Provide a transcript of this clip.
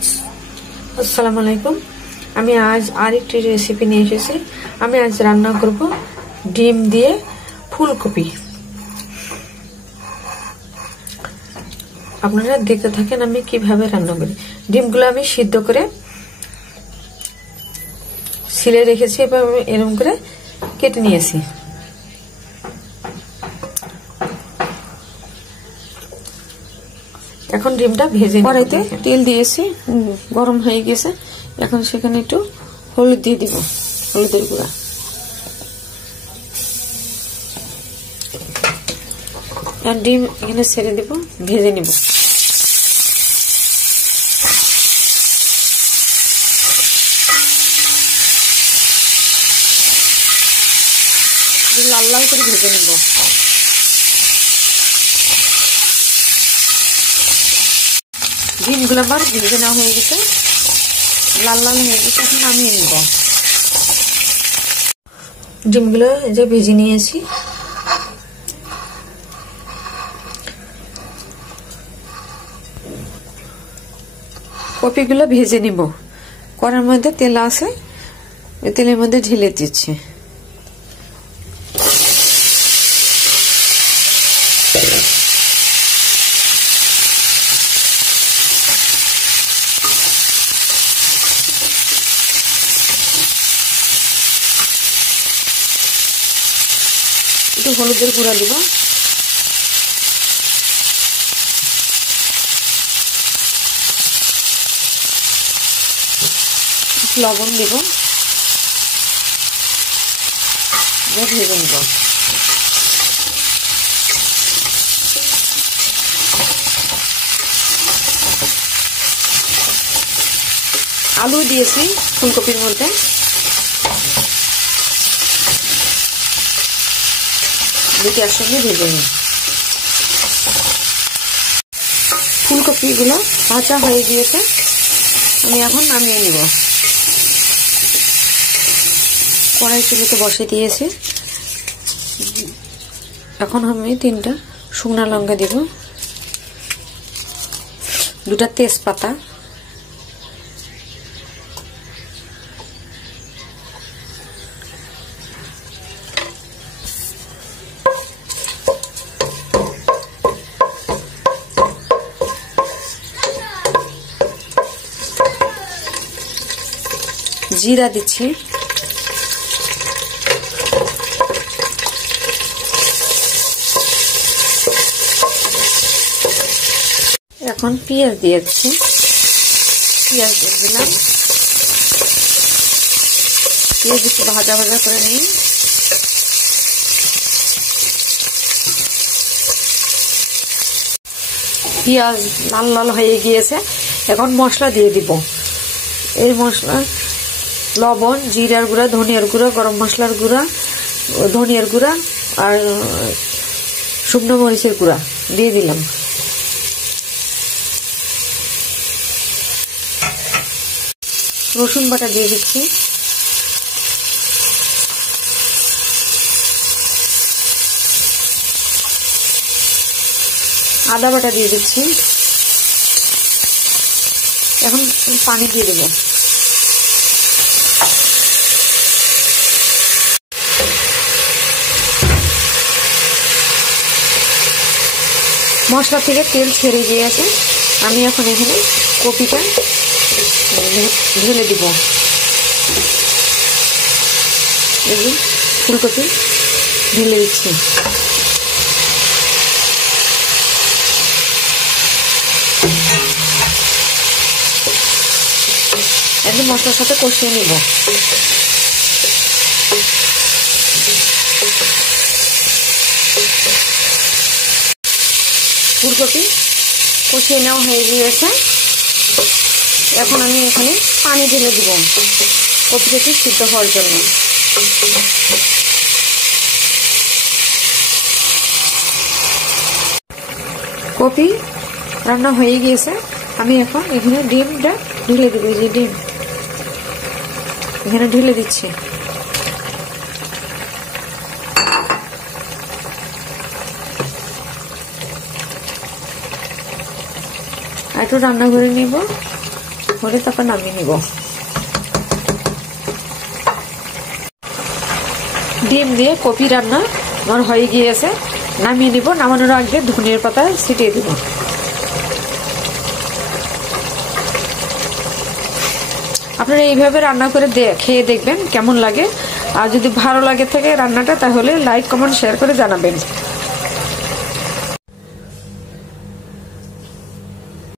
আসসালামু আলাইকুম। আমি আজ আরেকটি রেসিপি নিয়ে এসেছি। আমি আজ রান্না করব ডিম দিয়ে ফুলকপি। আপনারা দেখতে থাকেন আমি কিভাবে রান্না করি। ডিমগুলো আমি সিদ্ধ করে সিলে রেখেছি এবং এরকম করে কেটে নিয়েছি। এখন ডিমটা ভেজে কড়াইতে তেল দিয়েছি, গরম হয়ে গেছে। এখন সেখানে একটু হলুদ দিয়ে দিব, হলুদের গুঁড়া। আর ডিম এখানে ছেড়ে দিব, ভেজে নিব। লাল লাল করে ভেজে নিব। ডিমগুলো আবার ভেজে নেওয়া হয়ে গেছে, লাল লাল হয়ে গেছে। এখন নামিয়ে নিব। ডিমগুলো যে ভেজে নিয়েছি, কপিগুলো ভেজে নিব। কড়ার মধ্যে তেল আছে, ওই তেলের মধ্যে ঢেলে দিচ্ছি। একটু হলুদের গুঁড়া দিব, লবণ দিব, ভেজে নিব। আলু দিয়েছি ফুলকপির মধ্যে, দুটি একসঙ্গে ভেজে নিই। ফুলকপিগুলো ভাজা হয়ে গিয়েছে, আমি এখন নামিয়ে নিব। কড়াই চুলোতে বসে দিয়েছি। এখন আমি 3টা শুকনা লঙ্কা দিব, 2টা তেজপাতা, জিরা দিচ্ছি, এখন পেঁয়াজ দিয়েছি, পেঁয়াজ দিলাম। পেঁয়াজ একটু ভাজা ভাজা করে নিই। পেঁয়াজ লাল লাল হয়ে গিয়েছে, এখন মশলা দিয়ে দিব। এই মশলা লবণ, জিরার গুঁড়া, ধনিয়ার গুঁড়া, গরম মশলার গুঁড়া, ধনিয়ার গুঁড়া আর শুকনো মরিচের গুঁড়া দিয়ে দিলাম। রসুন বাটা দিয়ে দিচ্ছি, আদা বাটা দিয়ে দিচ্ছি। এখন পানি দিয়ে দেব। মশলা থেকে তেল ছেড়ে গিয়েছে, আমি এখন এখানে কপিটা ঢেলে দিব। ফুলকপি ঢেলে দিচ্ছি। একদম মশলার সাথে কষিয়ে নিব। ফুলকপি কষিয়ে নেওয়া হয়ে গিয়েছে, এখন আমি এখানে পানি ঢেলে দিব কপিটাকে সিদ্ধ হওয়ার জন্য। কপি রান্না হয়ে গিয়েছে, আমি এখন এখানে ডিমটা ঢেলে দেবো। যে ডিম এখানে ঢেলে দিচ্ছি। একটু রান্না করে নিব। করে তারপর নামিয়ে নিব। ডিম দিয়ে কপি রান্না আমার হয়ে গিয়েছে, নামিয়ে নিব। নামানোর আগে ধনিয়ার পাতা ছিটিয়ে দিব। আপনারা এইভাবে রান্না করে খেয়ে দেখবেন কেমন লাগে। আর যদি ভালো লাগে থাকে রান্নাটা, তাহলে লাইক কমেন্ট শেয়ার করে জানাবেন।